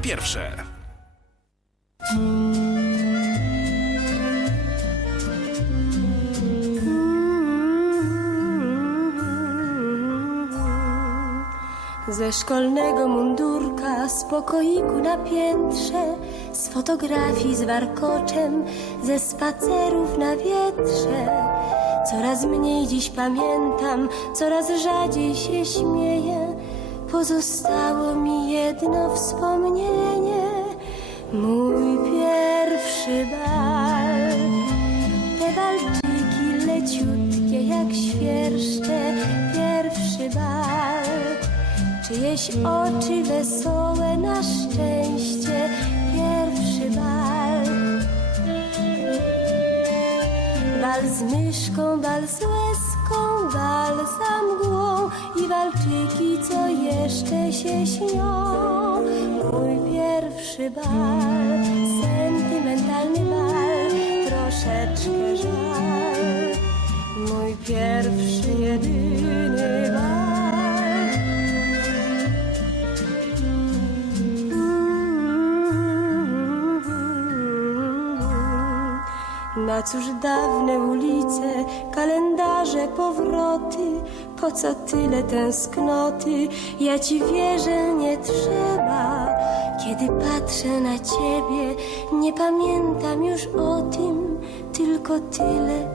21. Ze szkolnego mundurka, z pokoiku na piętrze, z fotografii z warkoczem, ze spacerów na wietrze. Coraz mniej dziś pamiętam, coraz rzadziej się śmieję. Pozostało mi jedno wspomnienie, mój pierwszy bal. Te walczyki leciutkie jak świerszcze, pierwszy bal. Czyjeś oczy wesołe na szczęście, pierwszy bal. Bal z myszką, bal z łezką, bal za mgłą i walczyki, co jeszcze się śnią. Mój pierwszy bal, sentymentalny bal, troszeczkę żal. Mój pierwszy, jedyny bal. Na cóż dawne ulice, kalendarze, powroty, po co tyle tęsknoty? Ja ci wierzę, nie trzeba. Kiedy patrzę na ciebie, nie pamiętam już o tym, tylko tyle,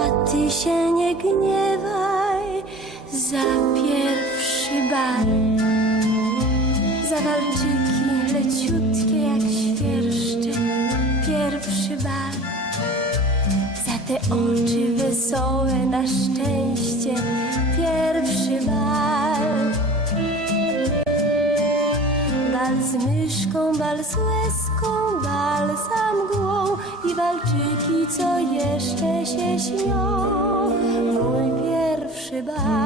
a ty się nie gniewaj za pierwszy bal. Za walczyki leciutkie jak świerszcze, pierwszy bal. Za te oczy wesołe na szczęście, pierwszy bal. Bal z myszką, bal z łezką, bal za mgłą i walczyki, co jeszcze się śnią. Mój pierwszy bal,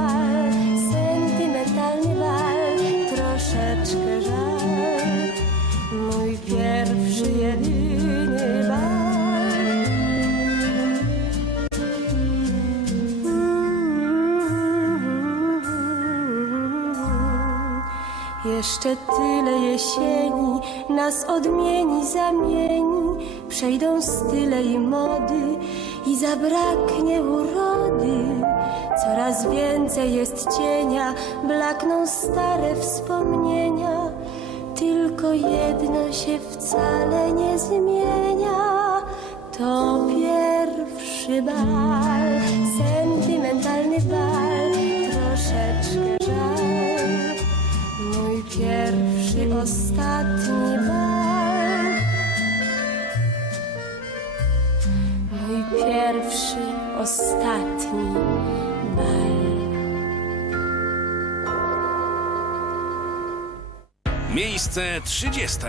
Jeszcze tyle jesieni nas odmieni, zamieni. Przejdą style i mody i zabraknie urody. Coraz więcej jest cienia, blakną stare wspomnienia. Tylko jedno się wcale nie zmienia. To pierwszy bal, pierwszy, ostatni bal. Mój pierwszy, ostatni bal. Miejsce 30.